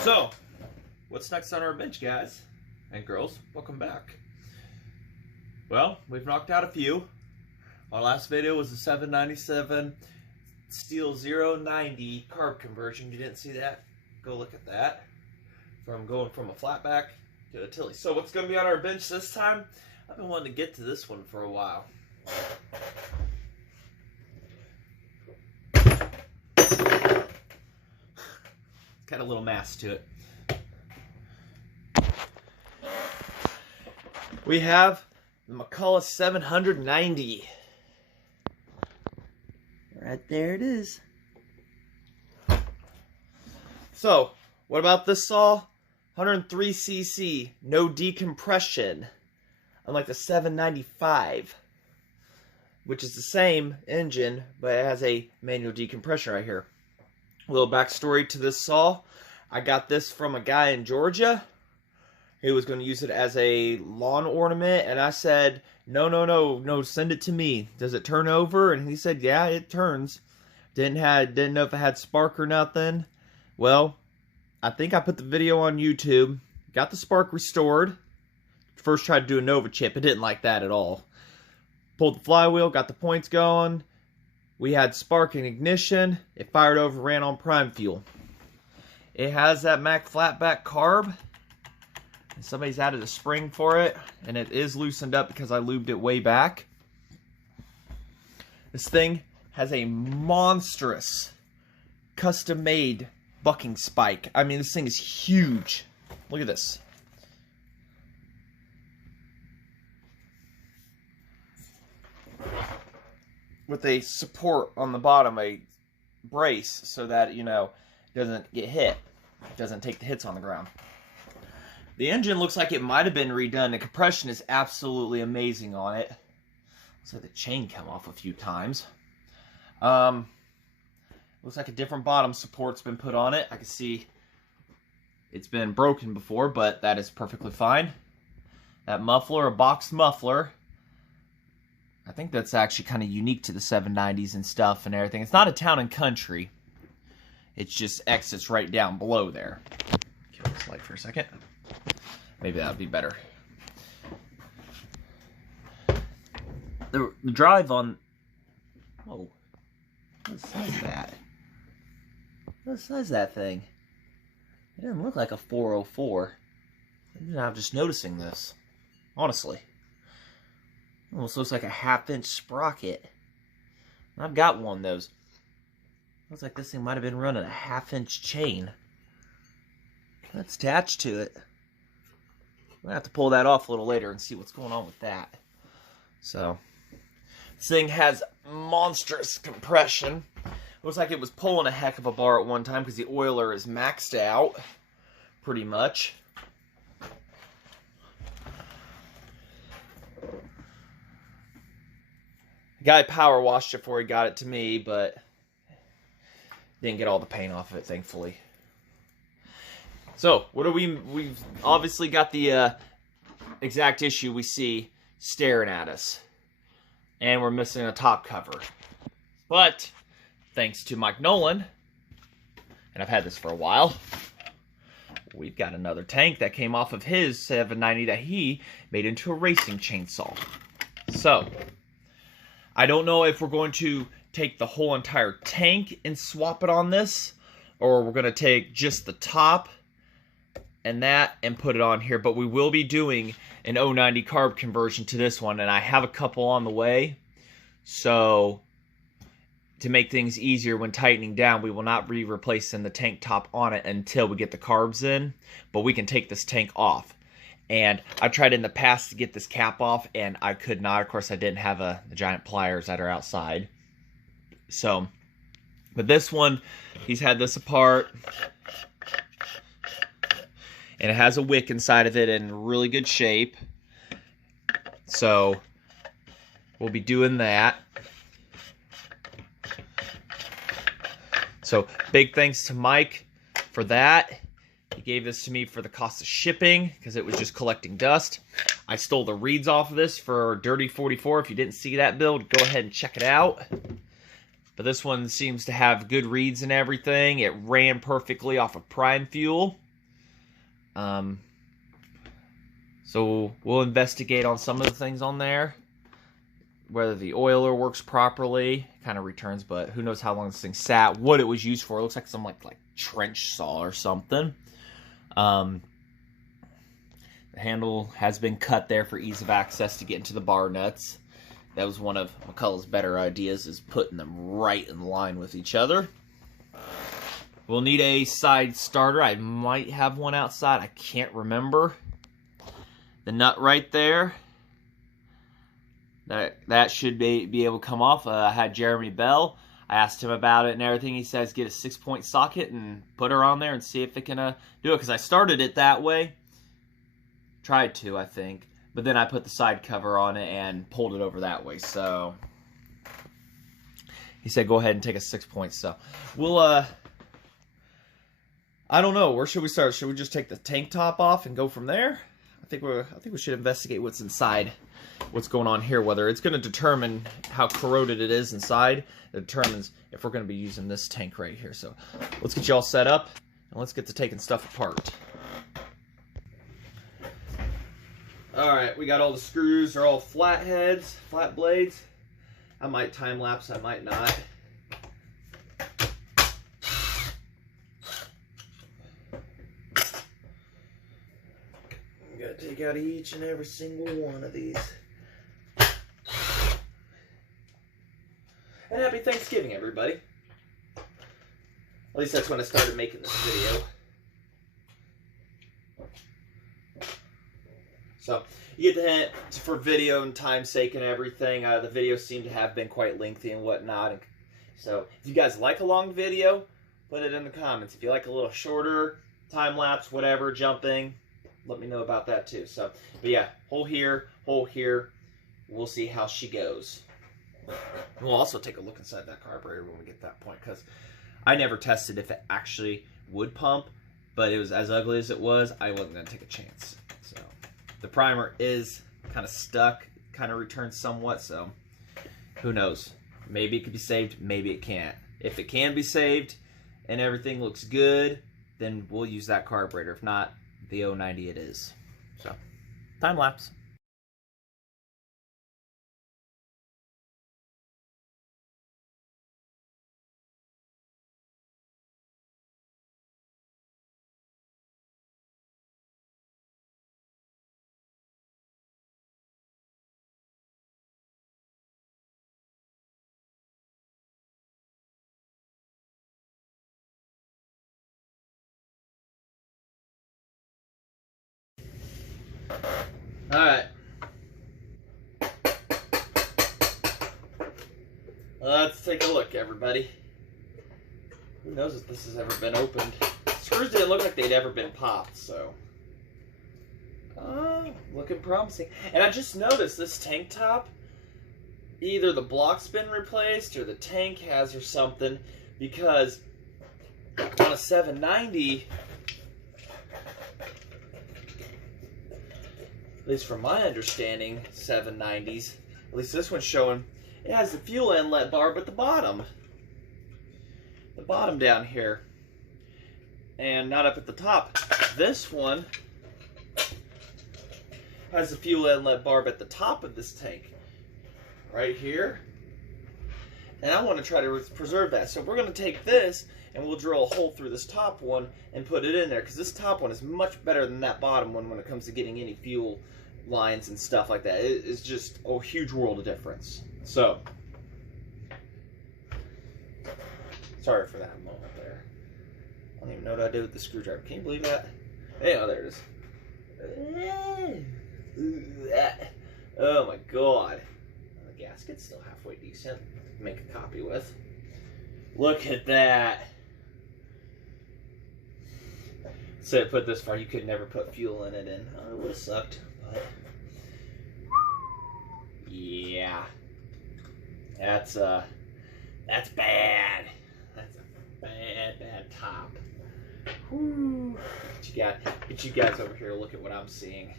So, what's next on our bench, guys and girls? Welcome back. Well, we've knocked out a few. Our last video was the 797 Steel 090 carb conversion. You didn't see that? Go look at that. From going from a flatback to a Tilly. So what's going to be on our bench this time? I've been wanting to get to this one for a while. Got a little mass to it. We have the McCulloch 790. Right there it is. So, what about this saw? 103cc, no decompression. Unlike the 795, which is the same engine, but it has a manual decompression right here. A little backstory to this saw. I got this from a guy in Georgia. He was going to use it as a lawn ornament, and I said, no, send it to me. Does it turn over? And he said, yeah, it turns. Didn't know if it had spark or nothing. Well, I think I put the video on YouTube. Got the spark restored. First tried to do a Nova chip. It didn't like that at all. Pulled the flywheel, got the points going. We had spark and ignition. It fired over, ran on prime fuel. It has that Mack flatback carb. And somebody's added a spring for it. And it is loosened up because I lubed it way back. This thing has a monstrous custom-made bucking spike. I mean, this thing is huge. Look at this. With a support on the bottom, a brace, so that, you know, it doesn't get hit. It doesn't take the hits on the ground. The engine looks like it might have been redone. The compression is absolutely amazing on it. Looks like the chain came off a few times. Looks like a different bottom support's been put on it. I can see it's been broken before, but that is perfectly fine. That muffler, a boxed muffler. I think that's actually kind of unique to the 790s and stuff and everything. It's not a town and country. It's just exits right down below there. Kill this light for a second. Maybe that would be better. The drive on... Whoa. What size is that? What size is that thing? It doesn't look like a 404. I'm just noticing this. Honestly. Almost looks like a half-inch sprocket. I've got one of those. Looks like this thing might have been running a half-inch chain. That's attached to it. I'm going to have to pull that off a little later and see what's going on with that. So, this thing has monstrous compression. Looks like it was pulling a heck of a bar at one time because the oiler is maxed out. Pretty much. The guy power washed it before he got it to me, but didn't get all the paint off of it, thankfully. So, what are we've obviously got the exact issue we see staring at us. And we're missing a top cover. But, thanks to Mike Nolen, and I've had this for a while, we've got another tank that came off of his 790 that he made into a racing chainsaw. So, I don't know if we're going to take the whole entire tank and swap it on this, or we're going to take just the top and that and put it on here. But we will be doing an 090 carb conversion to this one, and I have a couple on the way. So, to make things easier when tightening down, we will not be replacing the tank top on it until we get the carbs in, but we can take this tank off. And I tried in the past to get this cap off, and I could not. Of course, I didn't have the giant pliers that are outside. So, but this one, he's had this apart. And it has a wick inside of it in really good shape. So, we'll be doing that. So, big thanks to Mike for that. He gave this to me for the cost of shipping because it was just collecting dust. I stole the reeds off of this for Dirty 44. If you didn't see that build, go ahead and check it out. But this one seems to have good reeds and everything. It ran perfectly off of prime fuel. So we'll investigate on some of the things on there, whether the oiler works properly, kind of returns, but who knows how long this thing sat, what it was used for. It looks like some like trench saw or something. The handle has been cut there for ease of access to get into the bar nuts. That was one of McCulloch's better ideas, is putting them right in line with each other. We'll need a side starter. I might have one outside. I can't remember. The nut right there, that should be able to come off. I had Jeremy Bell. I asked him about it and everything. He says get a 6-point socket and put her on there and see if it can do it. Because I started it that way. Tried to, I think. But then I put the side cover on it and pulled it over that way. So he said go ahead and take a 6-point. So we'll, I don't know. Where should we start? Should we just take the tank top off and go from there? I think we should investigate what's inside, what's going on here. Whether it's going to determine how corroded it is inside. It determines if we're going to be using this tank right here. So let's get you all set up and let's get to taking stuff apart. All right, we got all the screws. They're all flat heads, flat blades. I might time lapse. I might not. Gotta take out each and every single one of these. And happy Thanksgiving, everybody. At least that's when I started making this video. So, you get the hint for video and time's sake and everything. The videos seem to have been quite lengthy and whatnot. So, if you guys like a long video, put it in the comments. If you like a little shorter, time-lapse, whatever, jumping, let me know about that too. So, but yeah, hole here, hole here. We'll see how she goes. We'll also take a look inside that carburetor when we get to that point, because I never tested if it actually would pump, but it was as ugly as it was, I wasn't going to take a chance. So, the primer is kind of stuck, kind of returns somewhat, so who knows? Maybe it could be saved, maybe it can't. If it can be saved and everything looks good, then we'll use that carburetor. If not, the 090 it is. So, time lapse. Alright. Let's take a look, everybody. Who knows if this has ever been opened? Screws didn't look like they'd ever been popped, so. Looking promising. And I just noticed this tank top, either the block's been replaced or the tank has or something, because on a 790, at least from my understanding, 790s, at least this one's showing, it has the fuel inlet bar, but the bottom down here, and not up at the top. This one has the fuel inlet bar at the top of this tank, right here, and I want to try to preserve that. So we're going to take this, and we'll drill a hole through this top one and put it in there, because this top one is much better than that bottom one when it comes to getting any fuel lines and stuff like that. It is just a huge world of difference. So, sorry for that moment there. I don't even know what I did with the screwdriver. Can you believe that? Yeah, there it is. Oh my god. The gasket's still halfway decent. Make a copy with. Look at that. So put this far, you could never put fuel in it, and it would have sucked. But yeah, that's bad. That's a bad top. Whew. Get you guys over here. Look at what I'm seeing.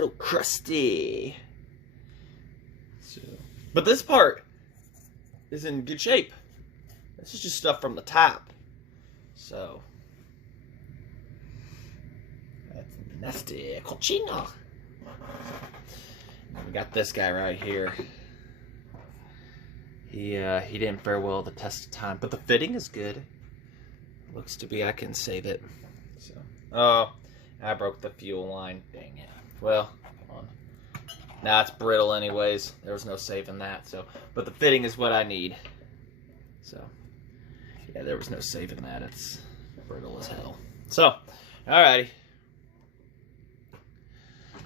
little crusty. So, but this part is in good shape. This is just stuff from the top. So, that's nasty cochino. We got this guy right here. He didn't fare well the test of time, but the fitting is good. Looks to be I can save it. So, oh, I broke the fuel line. Dang it. Well, come on. Nah, it's brittle anyways. There was no saving that. So, but the fitting is what I need. So, yeah, there was no saving that. It's brittle as hell. So, alrighty.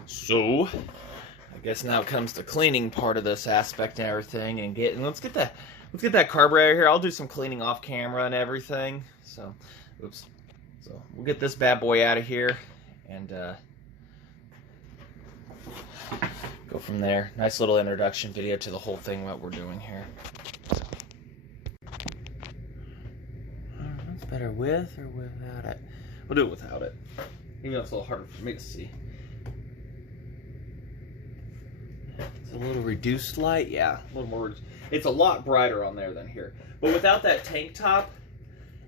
So, I guess now comes the cleaning part of this aspect and everything, and let's get that carburetor here. I'll do some cleaning off camera and everything. So, oops. So we'll get this bad boy out of here and go from there. Nice little introduction video to the whole thing, what we're doing here. So. That's better with or without it? We'll do it without it, even though it's a little harder for me to see. It's a little reduced light, yeah, a little more. It's a lot brighter on there than here, but without that tank top,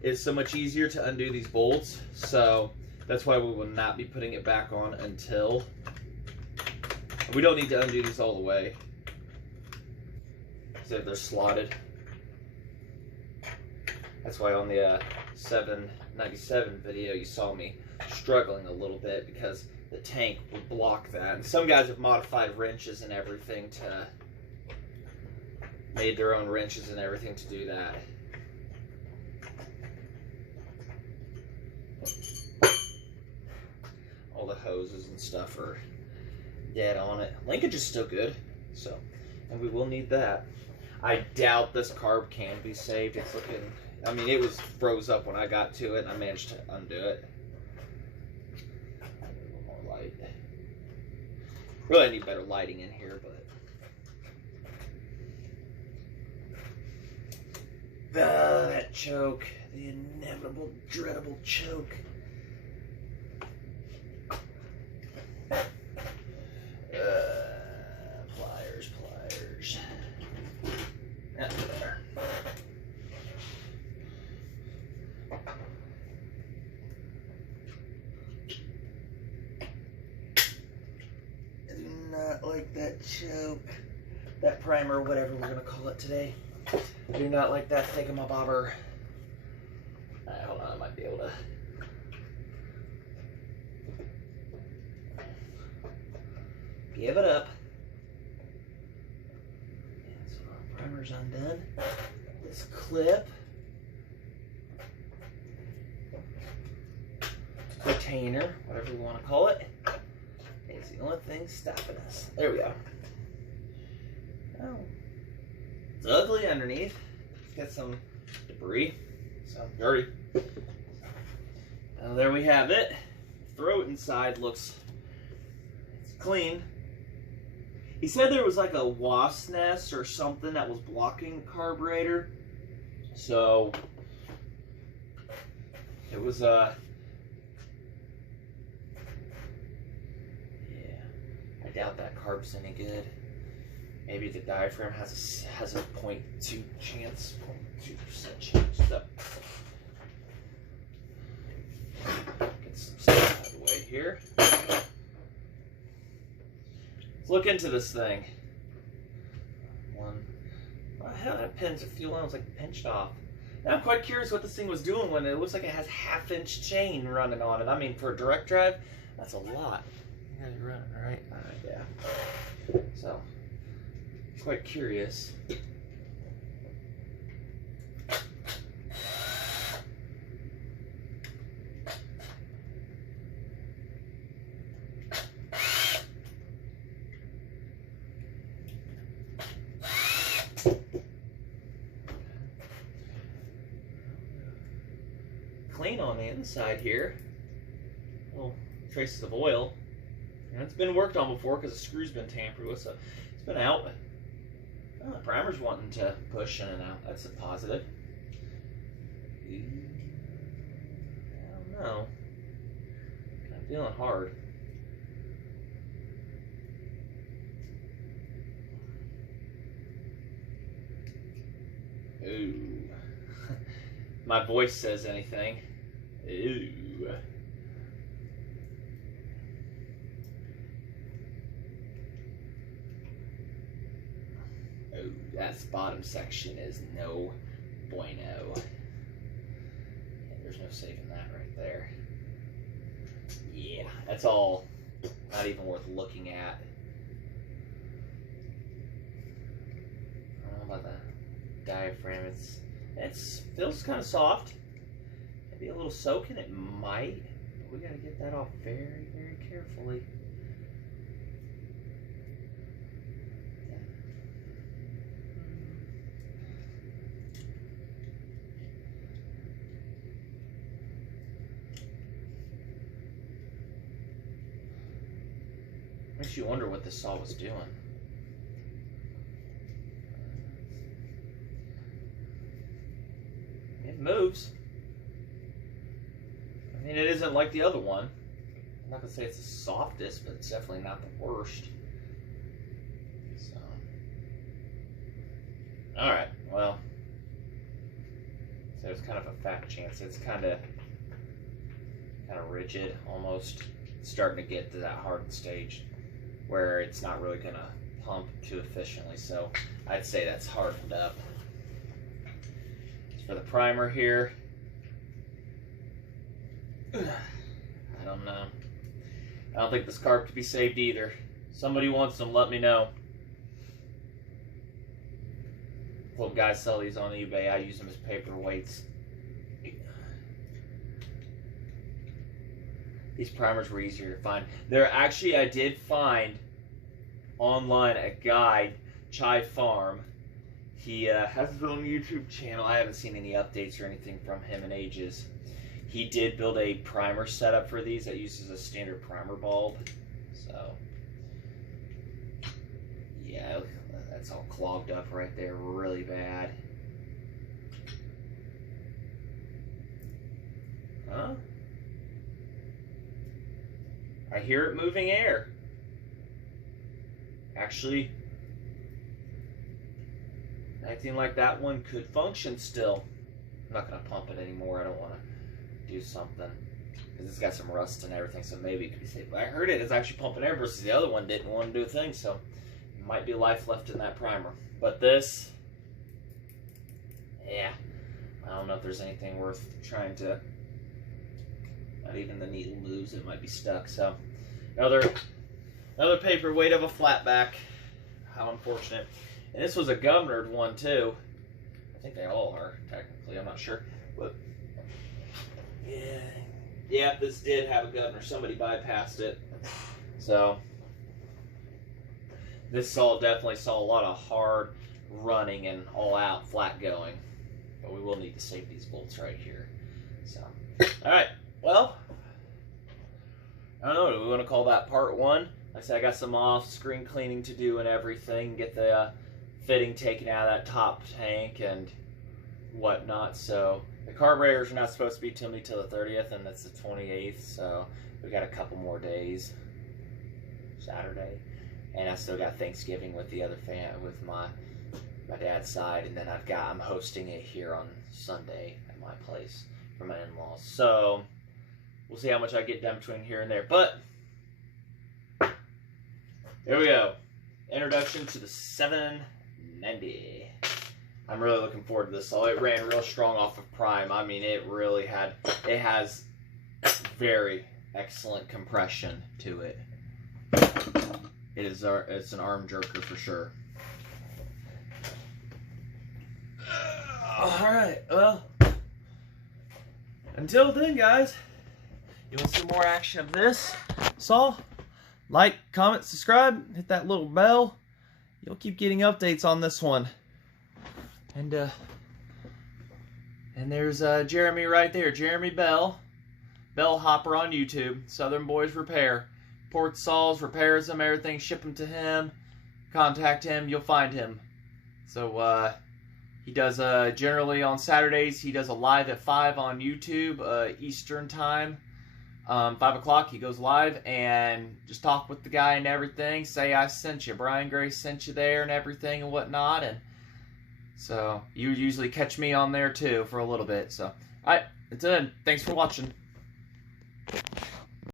it's so much easier to undo these bolts. So that's why we will not be putting it back on until we don't need to undo these all the way. So they're slotted. That's why on the 797 video you saw me struggling a little bit because the tank would block that. And some guys have modified wrenches and everything to made their own wrenches and everything to do that. All the hoses and stuff are dead on it. Linkage is still good, so, and we will need that. I doubt this carb can be saved. It's looking, I mean, it was froze up when I got to it and I managed to undo it. A little more light. Really need better lighting in here, but that choke, the inevitable, dreadable choke. Pliers. That's better. I do not like that choke. That primer, whatever we're going to call it today. I do not like that thingamabobber. Alright, hold on, I might be able to. Give it up. And so our primer's undone. This clip. Retainer, whatever we want to call it. It's the only thing stopping us. There we go. Oh. It's ugly underneath. It's got some debris. So dirty. There we have it. Throat inside looks clean. He said there was like a wasp nest or something that was blocking the carburetor. So it was yeah, I doubt that carb's any good. Maybe the diaphragm has a 0.2 chance, 0.2% chance. So get some stuff out of the way here. Let's look into this thing. How that pins a few lines like pinched off. Now I'm quite curious what this thing was doing when it looks like it has 1/2-inch chain running on it. I mean, for a direct drive, that's a lot. You guys are running, right? Yeah. So, quite curious. Clean on the inside here. Little traces of oil. And it's been worked on before because the screw's been tampered with, so it's been out. Oh, the primer's wanting to push in and out. That's a positive. I don't know. I'm feeling hard. my voice says anything. Ooh. Oh, that bottom section is no bueno. There's no saving that right there. Yeah, that's all not even worth looking at. I don't know about the diaphragm. It feels kind of soft. Maybe a little soaking, it might. But we gotta get that off very, very carefully. Makes you wonder what this saw was doing. It moves. I mean, it isn't like the other one. I'm not gonna say it's the softest, but it's definitely not the worst. So, all right. Well, so it's kind of a fat chance. It's kind of rigid, almost. It's starting to get to that hardened stage where it's not really gonna pump too efficiently. So I'd say that's hardened up. As for the primer here, I don't know. I don't think this carb could be saved either. Somebody wants them, let me know. Well, guys sell these on eBay. I use them as paperweights. These primers were easier to find. There actually, I did find online a guy, Chai Farm. He has his own YouTube channel. I haven't seen any updates or anything from him in ages. He did build a primer setup for these that uses a standard primer bulb. So, yeah, that's all clogged up right there, really bad. Huh? I hear it moving air. Actually, acting like that one could function still. I'm not going to pump it anymore. I don't want to do something. Because it's got some rust and everything, so maybe it could be safe. But I heard it is actually pumping air versus the other one didn't want to do a thing, so there might be life left in that primer. But this, yeah, I don't know if there's anything worth trying to. Not even the needle moves, it might be stuck. So another paperweight of a flatback. How unfortunate. And this was a governored one too. I think they all are, technically, I'm not sure. But yeah, this did have a governor. Somebody bypassed it. So this saw definitely saw a lot of hard running and all out flat going. But we will need to save these bolts right here. So alright. Well, I don't know, do we want to call that part one? Like I said, I got some off-screen cleaning to do and everything, get the fitting taken out of that top tank and whatnot. So the carburetors are not supposed to be till the 30th, and that's the 28th, so we got a couple more days. Saturday. And I still got Thanksgiving with the other with my dad's side, and then I'm hosting it here on Sunday at my place for my in-laws. So we'll see how much I get done between here and there. But there we go. Introduction to the 790. I'm really looking forward to this. So it ran real strong off of prime. I mean, it has very excellent compression to it. It's an arm jerker for sure. All right, well, until then, guys, you want to see more action of this saw? Like, comment, subscribe, hit that little bell. You'll keep getting updates on this one. And there's Jeremy right there, Jeremy Bell Hopper on YouTube, Southern Boys Repair. Ports saws, repairs them, everything, ship them to him. Contact him, you'll find him. So he does generally on Saturdays. He does a live at 5 on YouTube Eastern time. 5 o'clock he goes live and just talk with the guy and everything. Say I sent you, Brian Gray sent you there and everything and whatnot, and So you usually catch me on there too for a little bit. So, alright, it's in. Thanks for watching.